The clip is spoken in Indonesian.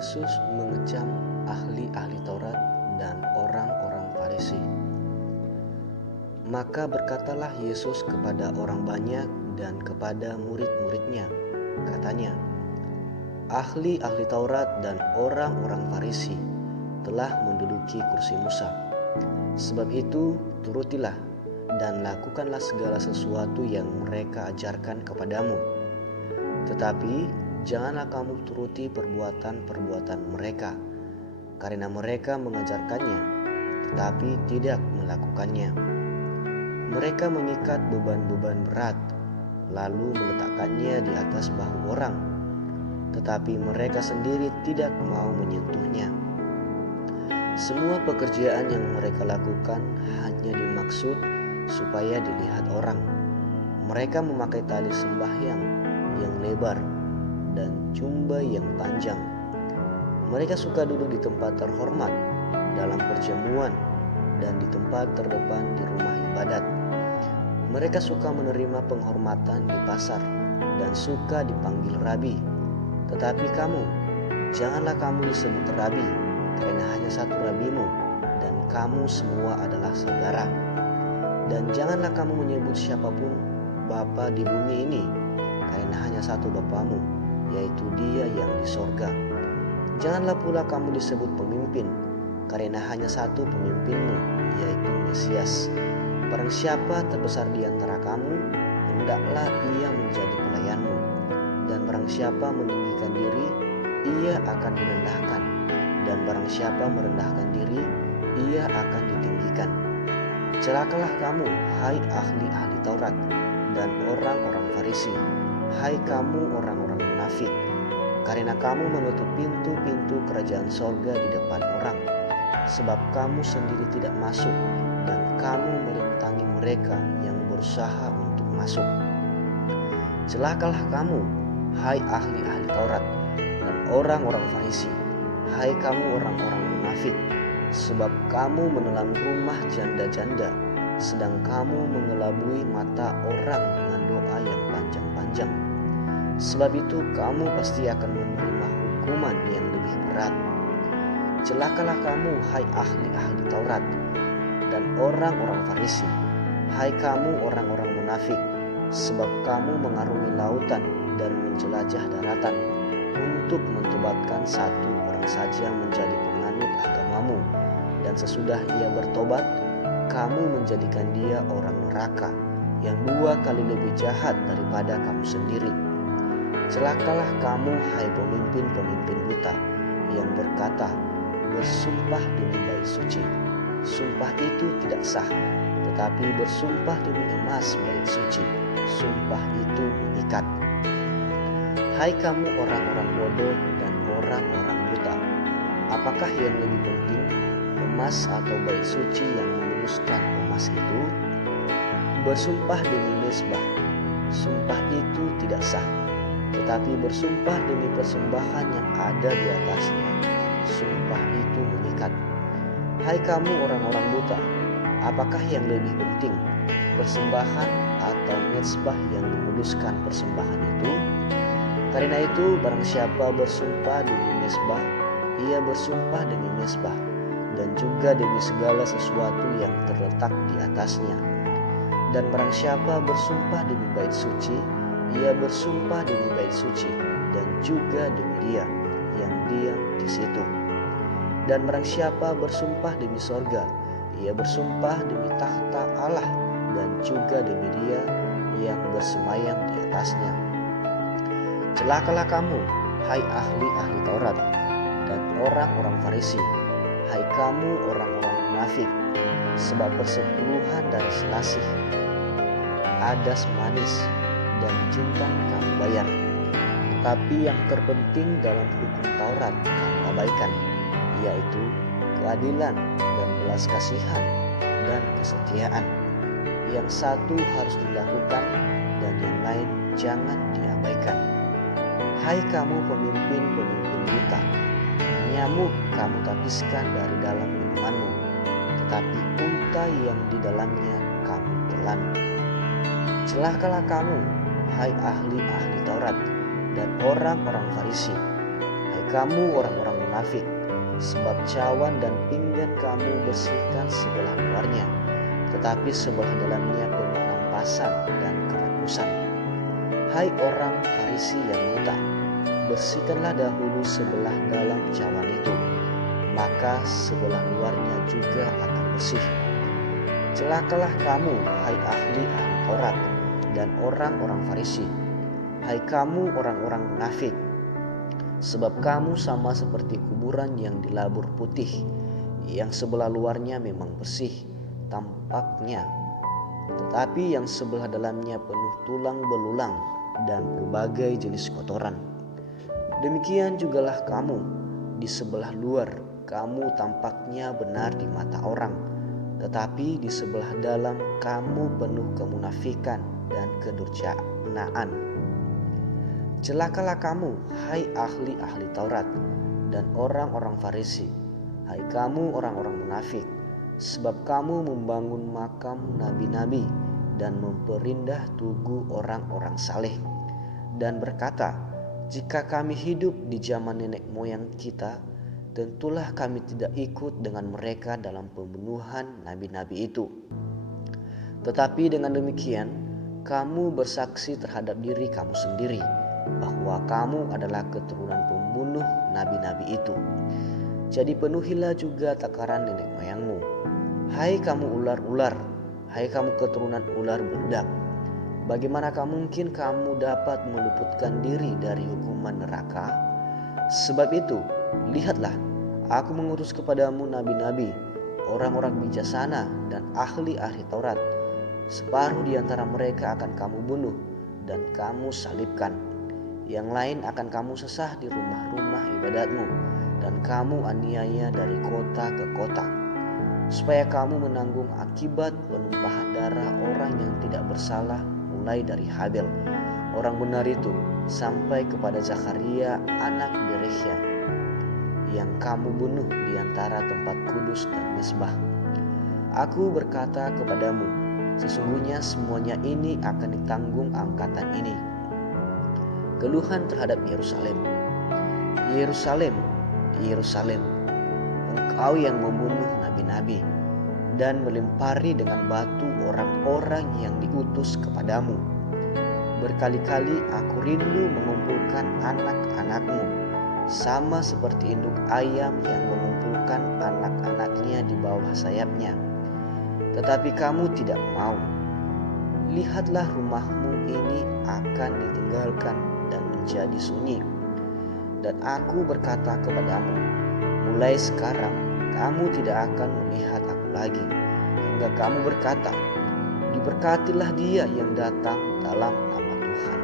Yesus mengecam ahli-ahli Taurat dan orang-orang Farisi. Maka berkatalah Yesus kepada orang banyak dan kepada murid-muridnya, katanya, ahli-ahli Taurat dan orang-orang Farisi telah menduduki kursi Musa. Sebab itu turutilah dan lakukanlah segala sesuatu yang mereka ajarkan kepadamu. Tetapi janganlah kamu turuti perbuatan-perbuatan mereka, karena mereka mengajarkannya, tetapi tidak melakukannya. Mereka mengikat beban-beban berat, lalu meletakkannya di atas bahu orang, tetapi mereka sendiri tidak mau menyentuhnya. Semua pekerjaan yang mereka lakukan hanya dimaksud supaya dilihat orang. Mereka memakai tali sembahyang yang lebar dan jubah yang panjang. Mereka suka duduk di tempat terhormat dalam perjamuan dan di tempat terdepan di rumah ibadat. Mereka suka menerima penghormatan di pasar dan suka dipanggil rabi. Tetapi kamu, janganlah kamu disebut rabi, karena hanya satu rabimu, dan kamu semua adalah saudara. Dan janganlah kamu menyebut siapapun bapa di bumi ini, karena hanya satu Bapamu, yaitu Dia yang di sorga. Janganlah pula kamu disebut pemimpin, karena hanya satu pemimpinmu, yaitu Mesias. Barang siapa terbesar di antara kamu, hendaklah ia menjadi pelayanmu. Dan barang siapa meninggikan diri, ia akan direndahkan. Dan barang siapa merendahkan diri, ia akan ditinggikan. Celakalah kamu, hai ahli-ahli Taurat dan orang-orang Farisi, hai kamu orang-orang munafik, karena kamu menutup pintu-pintu kerajaan sorga di depan orang, sebab kamu sendiri tidak masuk, dan kamu merintangi mereka yang berusaha untuk masuk. Celakalah kamu, hai ahli-ahli Taurat dan orang-orang Farisi, hai kamu orang-orang munafik, sebab kamu menelan rumah janda-janda, sedang kamu mengelabui mata orang dengan doa yang panjang-panjang. Sebab itu kamu pasti akan menerima hukuman yang lebih berat. Celakalah kamu, hai ahli-ahli Taurat dan orang-orang Farisi, hai kamu orang-orang munafik, sebab kamu mengarungi lautan dan menjelajah daratan untuk mentobatkan satu orang saja menjadi penganut agamamu, dan sesudah ia bertobat, kamu menjadikan dia orang neraka yang 2 kali lebih jahat daripada kamu sendiri. Celakalah kamu, hai pemimpin-pemimpin buta, yang berkata, bersumpah demi bait suci. Sumpah itu tidak sah, tetapi bersumpah demi emas bait suci. Sumpah itu mengikat. Hai kamu orang-orang bodoh dan orang-orang buta, apakah yang lebih penting, emas atau bait suci yang memuluskan emas itu? Bersumpah demi mezbah, sumpah itu tidak sah, tetapi bersumpah demi persembahan yang ada di atasnya, sumpah itu mengikat. Hai kamu orang-orang buta, apakah yang lebih penting, persembahan atau mezbah yang memuluskan persembahan itu? Karena itu barang siapa bersumpah demi mezbah, ia bersumpah demi mezbah, dan juga demi segala sesuatu yang terletak di atasnya. Dan barang siapa bersumpah demi bait suci, ia bersumpah demi bait suci, dan juga demi Dia yang diam di situ. Dan barang siapa bersumpah demi sorga, ia bersumpah demi takhta Allah, dan juga demi Dia yang bersemayam di atasnya. Celakalah kamu, hai ahli-ahli Taurat dan orang-orang Farisi, hai kamu orang-orang munafik, sebab persepuluhan dari selasih, adas manis, dan jintan kamu bayar. Tapi yang terpenting dalam hukum Taurat kamu abaikan, yaitu keadilan dan belas kasihan dan kesetiaan. Yang satu harus dilakukan dan yang lain jangan diabaikan. Hai kamu pemimpin-pemimpin buta, nyamuk kamu tapiskan dari dalam minumanmu, tetapi unta yang di dalamnya kamu telan. Celakalah kamu, hai ahli-ahli Taurat dan orang-orang Farisi, hai kamu orang-orang munafik, sebab cawan dan pinggan kamu bersihkan sebelah luarnya, tetapi sebelah dalamnya penuh rampasan dan kerakusan. Hai orang Farisi yang buta, bersihkanlah dahulu sebelah dalam cawan itu, maka sebelah luarnya juga akan bersih. Celakalah kamu, hai ahli-ahli Taurat dan orang-orang Farisi, hai kamu orang-orang munafik, sebab kamu sama seperti kuburan yang dilabur putih, yang sebelah luarnya memang bersih tampaknya, tetapi yang sebelah dalamnya penuh tulang belulang dan berbagai jenis kotoran. Demikian jugalah kamu, di sebelah luar kamu tampaknya benar di mata orang, tetapi di sebelah dalam kamu penuh kemunafikan dan kedurjanaan. Celakalah kamu, hai ahli-ahli Taurat dan orang-orang Farisi, hai kamu orang-orang munafik, sebab kamu membangun makam nabi-nabi dan memperindah tugu orang-orang saleh, dan berkata, jika kami hidup di zaman nenek moyang kita, tentulah kami tidak ikut dengan mereka dalam pembunuhan nabi-nabi itu. Tetapi dengan demikian, kamu bersaksi terhadap diri kamu sendiri bahwa kamu adalah keturunan pembunuh nabi-nabi itu. Jadi penuhilah juga takaran nenek moyangmu. Hai kamu ular-ular, hai kamu keturunan ular beludak, bagaimanakah mungkin kamu dapat meluputkan diri dari hukuman neraka? Sebab itu, lihatlah, aku mengutus kepadamu nabi-nabi, orang-orang bijaksana dan ahli-ahli Taurat. Separuh di antara mereka akan kamu bunuh dan kamu salibkan. Yang lain akan kamu sesah di rumah-rumah ibadatmu dan kamu aniaya dari kota ke kota, supaya kamu menanggung akibat penumpahan darah orang yang tidak bersalah, mulai dari Habel, orang benar itu, sampai kepada Zakaria anak Berekhya, yang kamu bunuh di antara tempat kudus dan mezbah. Aku berkata kepadamu, sesungguhnya semuanya ini akan ditanggung angkatan ini. Keluhan terhadap Yerusalem. Yerusalem, Yerusalem, engkau yang membunuh nabi-nabi dan melempari dengan batu orang-orang yang diutus kepadamu. Berkali-kali aku rindu mengumpulkan anak-anakmu, sama seperti induk ayam yang mengumpulkan anak-anaknya di bawah sayapnya. Tetapi kamu tidak mau. Lihatlah, rumahmu ini akan ditinggalkan dan menjadi sunyi. Dan aku berkata kepadamu, mulai sekarang kamu tidak akan melihat aku lagi, hingga kamu berkata, diberkatilah dia yang datang dalam nama Tuhan.